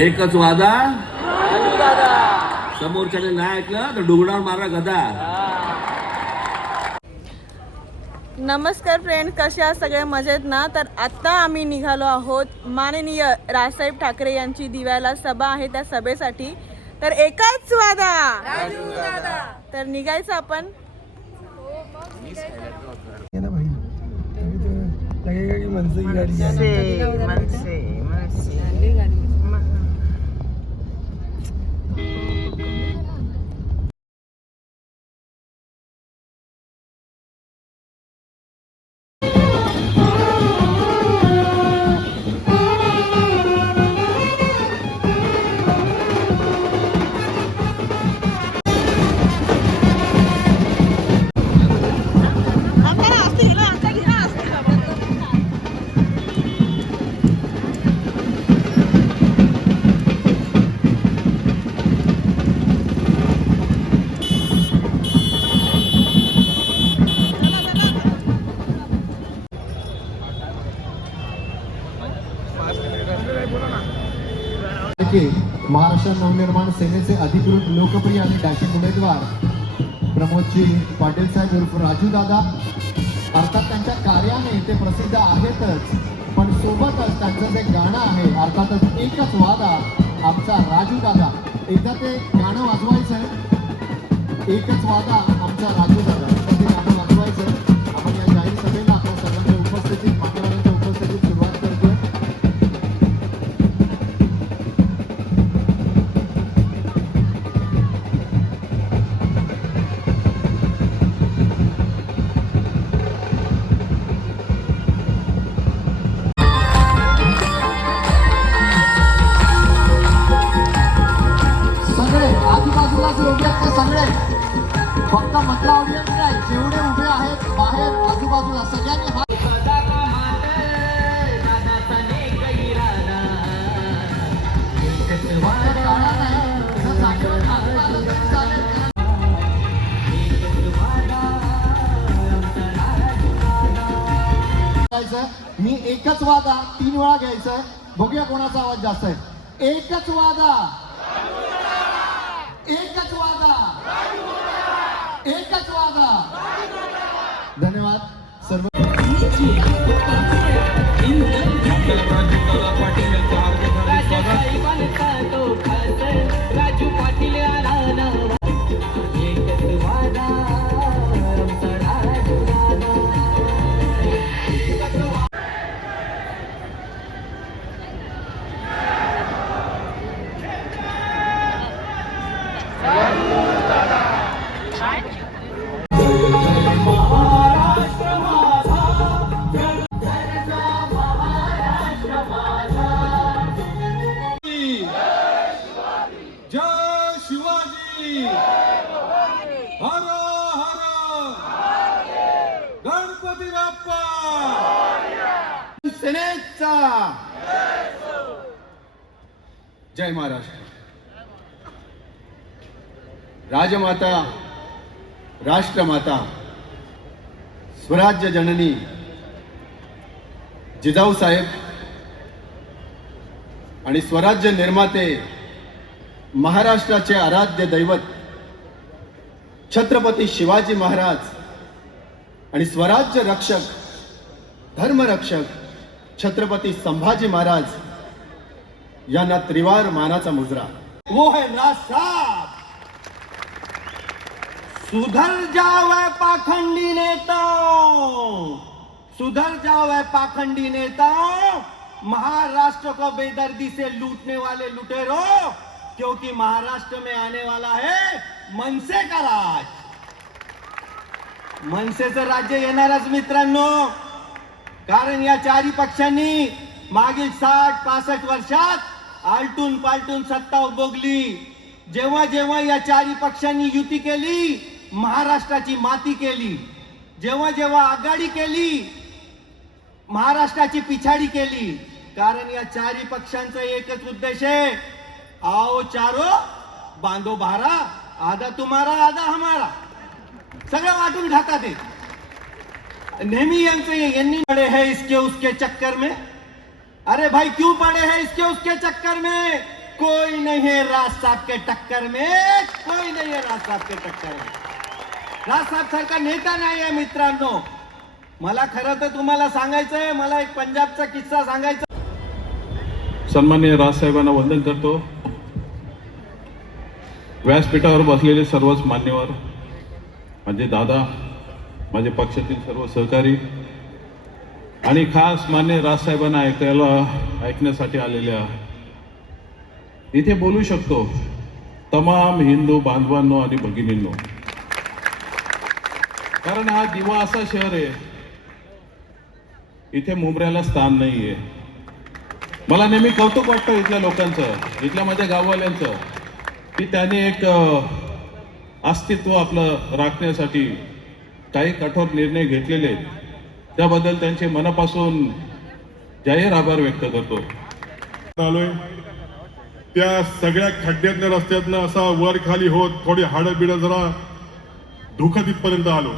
एकच वादा? समोरच्याने नाही ऐकलं तर डुगडावर मारा गदा. नमस्कार फ्रेंड कसे आहात? सगळे मजेत ना? तर आता आम्ही निघालो आहोत माननीय राजसाहेब ठाकरे यांची दिव्याला सभा आहे त्या सभेसाठी. तर एकाच वादा. तर निघायचं आपण. है मनसे. टाके महाराष्ट्र नवनिर्माण सेनेचे अधिकृत लोकप्रिय आणि डॅशिंग उमेदवार प्रमोदजी पाटील साहेब उर्फ राजू दादा. अर्थात त्यांच्या कार्याने ते प्रसिद्ध आहेतच पण सोबतच त्यांचं जे गाणं आहे अर्थातच एकच वादा आमचा राजू दादा. एकदा ते गाणं वाजवायचं. आहे एकच वादा आमचा राजू दादा. ते गाणं वाजवायचं. उभे आहेत ते सगळे. फक्त मधला ऑडियन्स नाही जेवढे उभे आहेत बाहेर आजूबाजूला सगळ्यांनी हा मी एकच वादा तीन वेळा घ्यायचंय. बघूया कोणाचा आवाज जास्त आहे. एकच वादा. एकच वादा. एकच वादा. धन्यवाद. सर्व सेनेचा जय महाराष्ट्र. राजमाता राष्ट्रमाता स्वराज्य जननी जिजाऊ साहेब आणि स्वराज्य निर्माते महाराष्ट्राचे आराध्य दैवत छत्रपती शिवाजी महाराज आणि स्वराज्य रक्षक धर्मरक्षक छत्रपती संभाजी महाराज यांना त्रिवार मानाचा मुजरा. वो है राज सुधर जावे पाखंडी नेता. सुधर जावे पाखंडी नेता. महाराष्ट्र को बेदर्दी से लूटने वाले लुटेरो क्योंकि महाराष्ट्र में आने वाला है मनसे का राज. मनसेचं राज्य येणारच मित्रांनो. कारण या चारी पक्षांनी मागील साठ पासष्ट वर्षात आलटून पालटून सत्ता उपभोगली जेव्हा जेव्हा या चारी पक्षांनी युती केली महाराष्ट्राची माती केली. जेव्हा जेव्हा आघाडी केली महाराष्ट्राची पिछाडी केली. कारण या चारी पक्षांचा एकच उद्देश आहे. आओ चारो बांधो भारा आधा तुम्हारा आधा हमारा. सगळं वाटून खातात ते. नेहमी यांचं यांनी पडे है इसके उसके चक्कर में। अरे भाई क्यों पड़े हैं इसके उसके चक्कर में? कोई नहीं है राज साहब के टक्कर में कोई नहीं है राज साहब के टक्कर में। राज साहब सारखा नेता नाही आहे मित्रांनो। मला खरं तर तुम्हाला सांगायचंय मला एक पंजाबचा किस्सा सांगायचा सन्मान्य राजसाहेबांना वंदन करतो. व्यासपीठावर बसलेले सर्वच मान्यवर माझे दादा माझे पक्षातील सर्व सहकारी आणि खास मान्य राजसाहेबांना ऐकायला ऐकण्यासाठी आलेल्या इथे बोलू शकतो तमाम हिंदू बांधवांनो आणि भगिनींनो. कारण हा दिवा असा शहर आहे इथे मुंबऱ्याला स्थान नाही आहे मला नेहमी कौतुक वाटतं इथल्या लोकांचं इथल्या माझ्या गाववाल्यांचं की त्यांनी एक अस्तित्व आपलं राखण्यासाठी काही कठोर निर्णय घेतलेले आहेत. त्याबद्दल त्यांचे मनापासून जाहीर आभार व्यक्त करतो. आलोय. त्या सगळ्या खड्ड्यातल्या रस्त्यातनं असा वर खाली होत थोडी हाडं बिडं जरा धुकत इथपर्यंत आलो.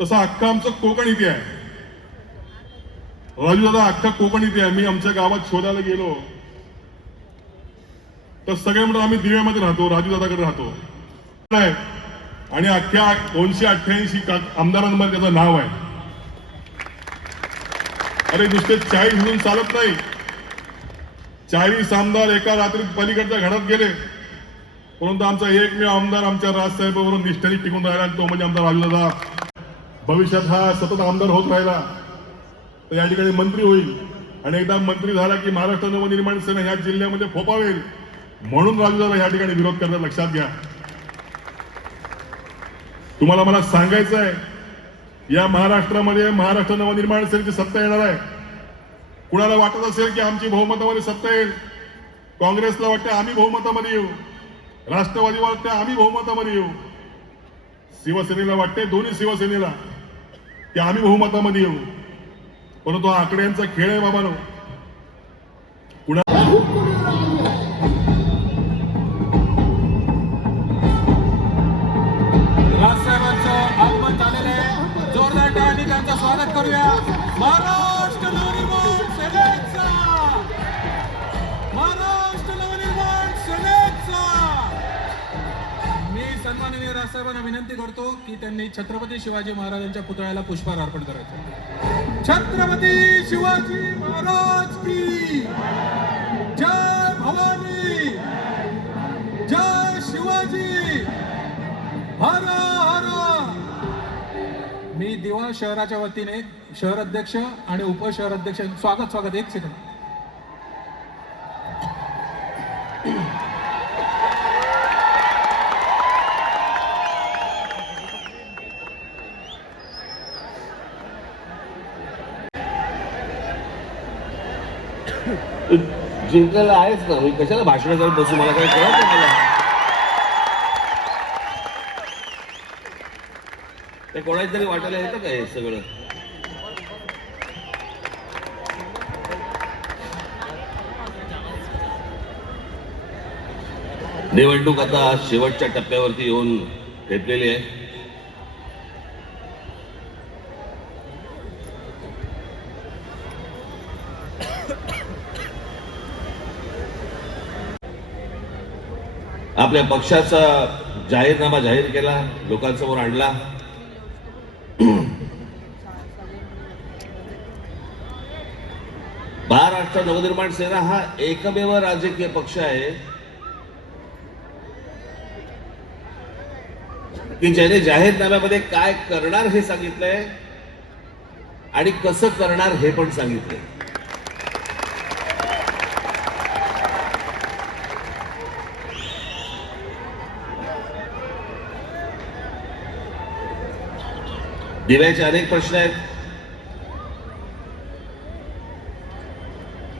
तसं अख्खा आमचं कोकण इथे आहे. राजू दादा अख्खा कोकण इथे आहे. मी आमच्या गावात शोधायला गेलो. तर सगळे म्हणून आम्ही दिव्यामध्ये राहतो राजू दादाकडे राहतो. आणि अख्ख्या दोनशे अठ्ठ्याऐंशी आमदारांमध्ये त्याचं नाव आहे. अरे नुसते चाळीस म्हणून चालत नाही. चाळीस आमदार एका रात्री पलीकडच्या घरात गेले. परंतु आमचा एकमेव आमदार आमच्या राजसाहेबावरून निष्ठेने टिकून राहिला आणि तो म्हणजे आमदार राजूदादा. भविष्यात हा सतत आमदार होत राहिला. तर या ठिकाणी मंत्री होईल. आणि एकदा मंत्री झाला की महाराष्ट्र नवनिर्माण सेना ह्या जिल्ह्यामध्ये फोपावेल म्हणून राजूदादा या ठिकाणी विरोध करतात. लक्षात घ्या. तुम्हाला मला सांगायचं आहे या महाराष्ट्रामध्ये महाराष्ट्र नवनिर्माण सेनेची सत्ता येणार आहे. कुणाला वाटत असेल की आमची बहुमतामध्ये सत्ता येईल? काँग्रेसला वाटते आम्ही बहुमतामध्ये येऊ. राष्ट्रवादी वाटते आम्ही बहुमतामध्ये येऊ. शिवसेनेला वाटते दोन्ही शिवसेनेला की आम्ही बहुमतामध्ये येऊ. परंतु आकड्यांचा खेळ आहे बाबानो. साहेबांना विनंती करतो की त्यांनी छत्रपती शिवाजी महाराजांच्या पुतळ्याला पुष्पहार अर्पण करायचं. छत्रपती शिवाजी महाराज की जय भवानी जय शिवाजी. हर हर. मी दिवा शहराच्या वतीने शहर अध्यक्ष आणि उपशहर अध्यक्ष स्वागत स्वागत. एक सेकंद जिंकलेला आहेच ना. मी कशाला भाषण करत बसू? मला काही कळत नाही मला. ते कोणाच तरी वाटायला येतं का हे सगळं? निवडणूक आता शेवटच्या टप्प्यावरती येऊन घेतलेली आहे. आपल्या पक्षाचा जाहीरनामा जाहीर केला लोकांसमोर आणला. महाराष्ट्र नवनिर्माण सेना हा एकमेव राजकीय पक्ष आहे. की ज्याने जाहीरनाम्यामध्ये काय करणार हे सांगितलंय आणि कसं करणार हे पण सांगितलंय. दिव्याचे अनेक प्रश्न आहेत.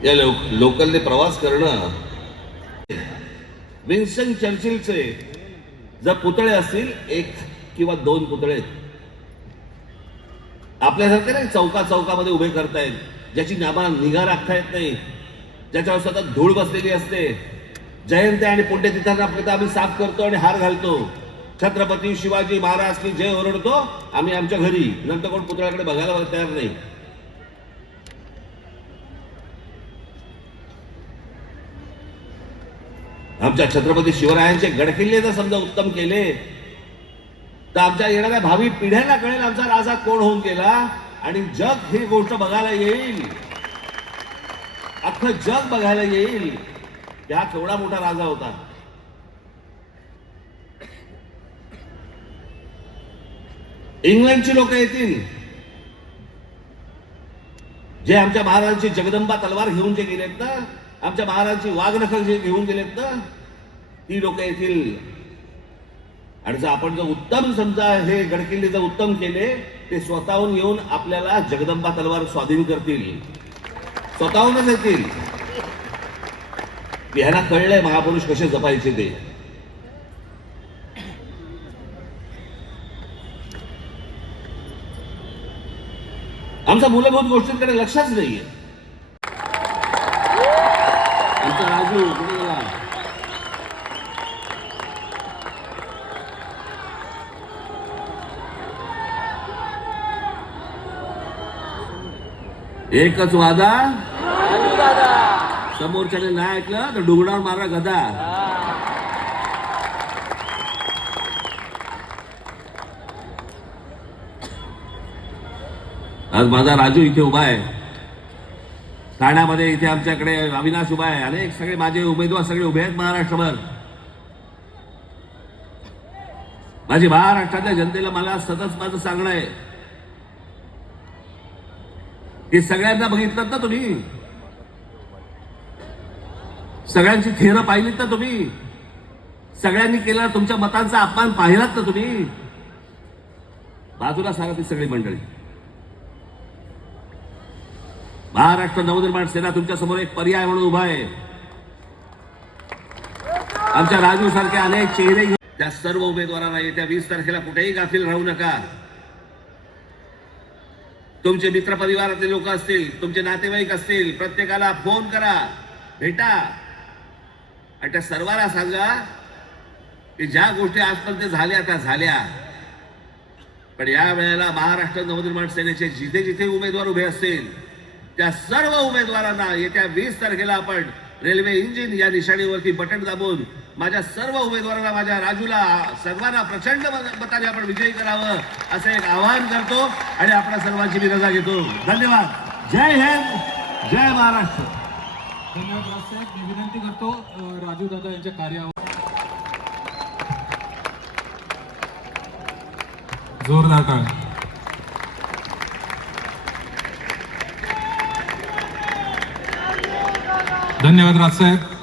या लोक लोकलने प्रवास करणं. विन्स्टन चर्चिलचे जर पुतळे असतील एक किंवा दोन पुतळे. आपल्यासारखे नाही चौका चौकामध्ये उभे करतायत ज्याची आम्हाला निगा राखता येत नाही. ज्याच्यावर सतत धूळ बसलेली असते. जयंती आणि पुण्यतिथांना आपल्या आम्ही साफ करतो आणि हार घालतो. छत्रपती शिवाजी महाराज की जय ओरडतो आम्ही आमच्या घरी. नंतर कोण पुतळ्याकडे बघायला तयार नाही. आमच्या छत्रपती शिवरायांचे गडकिल्ले जर समजा उत्तम केले तर आमच्या येणाऱ्या भावी पिढ्यांना कळेल आमचा राजा कोण होऊन गेला आणि जग ही गोष्ट बघायला येईल. अख्खं जग बघायला येईल. की हा केवढा मोठा राजा होता. इंग्लंडची लोक येतील. जे आमच्या महाराजांची जगदंबा तलवार घेऊन जे गेलेत ना आमच्या महाराजांची वाघनख जे घेऊन गेलेत ना ती लोक येतील. आणि जर आपण जर उत्तम समजा हे गडकिल्ले जर उत्तम केले ते स्वतःहून येऊन आपल्याला जगदंबा तलवार स्वाधीन करतील. स्वतःहूनच येतील. ह्यांना कळलंय महापुरुष कसे जपायचे ते. आमचा मूलभूत गोष्टींकडे लक्षच नाहीये. आमचा राजू कुठे गेला? एकच वादा? समोरच्याने नाही ऐकलं तर डुगडावर मारा गदा. आज माझा राजू इथे उभा आहे. ठाण्यामध्ये इथे आमच्याकडे अविनाश उभा आहे. अनेक सगळे माझे उमेदवार सगळे उभे आहेत महाराष्ट्रभर. माझी महाराष्ट्रातल्या जनतेला मला सतत माझं सांगणं आहे. ते सगळ्यांना बघितलं ना तुम्ही? सगळ्यांची थेरं पाहिलीत ना तुम्ही? सगळ्यांनी केला तुमच्या मतांचा अपमान पाहिलात ना तुम्ही? बाजूला सांगा ती सगळी मंडळी. महाराष्ट्र नवनिर्माण सेना तुमच्यासमोर एक पर्याय म्हणून उभा आहे. आमच्या राजू सारखे अनेक चेहरे त्या सर्व उमेदवारांना येत्या वीस तारखेला कुठेही गाफील राहू नका. तुमचे मित्र परिवारातले लोक असतील तुमचे नातेवाईक असतील प्रत्येकाला फोन करा भेटा. आणि त्या सर्वांना सांगा की ज्या गोष्टी आजपर्यंत झाल्या त्या झाल्या. पण या वेळेला महाराष्ट्र नवनिर्माण सेनेचे जिथे जिथे उमेदवार उभे असतील त्या सर्व उमेदवारांना येत्या वीस तारखेला आपण रेल्वे इंजिन या निशाणीवरती बटन दाबून माझ्या सर्व उमेदवारांना माझ्या राजूला सर्वांना प्रचंड मत- मताने आपण विजयी करावं असं एक आवाहन करतो आणि आपल्या सर्वांची मी रजा घेतो. धन्यवाद. जय हिंद जय महाराष्ट्र. धन्यवाद राजसाहेब मी विनंती करतो राजू दादा यांच्या कार्यावर जोरदार टाळ धन्यवाद राजसाहेब